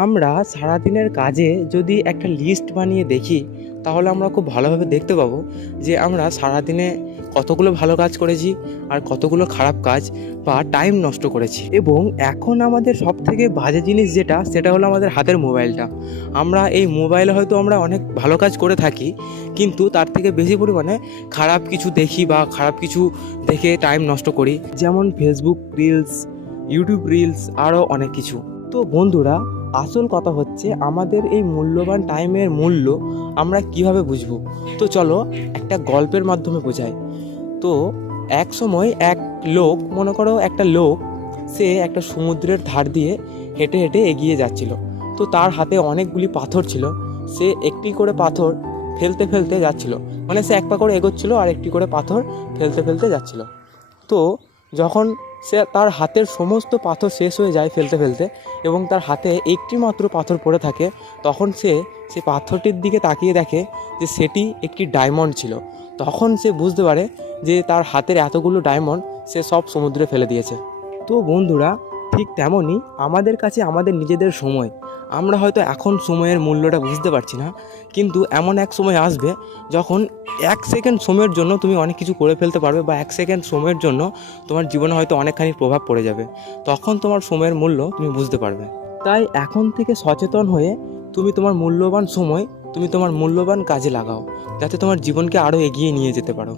আমরা সারাদিনের কাজে যদি একটা লিস্ট বানিয়ে দেখি, তাহলে আমরা খুব ভালোভাবে দেখতে পাবো যে আমরা সারাদিনে কতগুলো ভালো কাজ করেছি আর কতগুলো খারাপ কাজ বা টাইম নষ্ট করেছি। এবং এখন আমাদের সবথেকে বাজে জিনিস যেটা, সেটা হলো আমাদের হাতের মোবাইলটা। আমরা এই মোবাইলে হয়তো আমরা অনেক ভালো কাজ করে থাকি, কিন্তু তার থেকে বেশি পরিমাণে খারাপ কিছু দেখি বা খারাপ কিছু দেখে টাইম নষ্ট করি, যেমন ফেসবুক রিলস, ইউটিউব রিলস, আরও অনেক কিছু। তো বন্ধুরা, আসল কথা হচ্ছে আমাদের এই মূল্যবান টাইমের মূল্য আমরা কিভাবে বুঝবো। তো চলো একটা গল্পের মাধ্যমে বোঝাই। তো এক সময় এক লোক, মনে করো একটা লোক, সে একটা সমুদ্রের ধার দিয়ে হেঁটে হেঁটে এগিয়ে যাচ্ছিল। তো তার হাতে অনেকগুলি পাথর ছিল। সে একটি করে পাথর ফেলতে ফেলতে যাচ্ছিল, মানে সে এক পা করে এগোচ্ছিল আর একটি করে পাথর ফেলতে ফেলতে যাচ্ছিল। তো যখন সে তার হাতের সমস্ত পাথর শেষ হয়ে যায় ফেলতে ফেলতে, এবং তার হাতে একটি মাত্র পাথর পড়ে থাকে, তখন সে সেই পাথরটির দিকে তাকিয়ে দেখে যে সেটি একটি ডায়মন্ড ছিল। তখন সে বুঝতে পারে যে তার হাতের এতগুলো ডায়মন্ড সে সব সমুদ্রে ফেলে দিয়েছে। তো বন্ধুরা, ঠিক তেমনই আমাদের কাছে আমাদের নিজেদের সময়, আমরা হয়তো এখন সময়ের মূল্যটা বুঝতে পারছি না, কিন্তু এমন এক সময় আসবে যখন 1 সেকেন্ড সময়ের জন্য তুমি অনেক কিছু করে ফেলতে পারবে, বা 1 সেকেন্ড সময়ের জন্য তোমার জীবনে হয়তো অনেকখানি প্রভাব পড়ে যাবে। তখন তোমার সময়ের মূল্য তুমি বুঝতে পারবে। তাই এখন থেকে সচেতন হয়ে তুমি তোমার মূল্যবান সময় তুমি তোমার মূল্যবান কাজে লাগাও, যাতে তোমার জীবনকে আরও এগিয়ে নিয়ে যেতে পারো।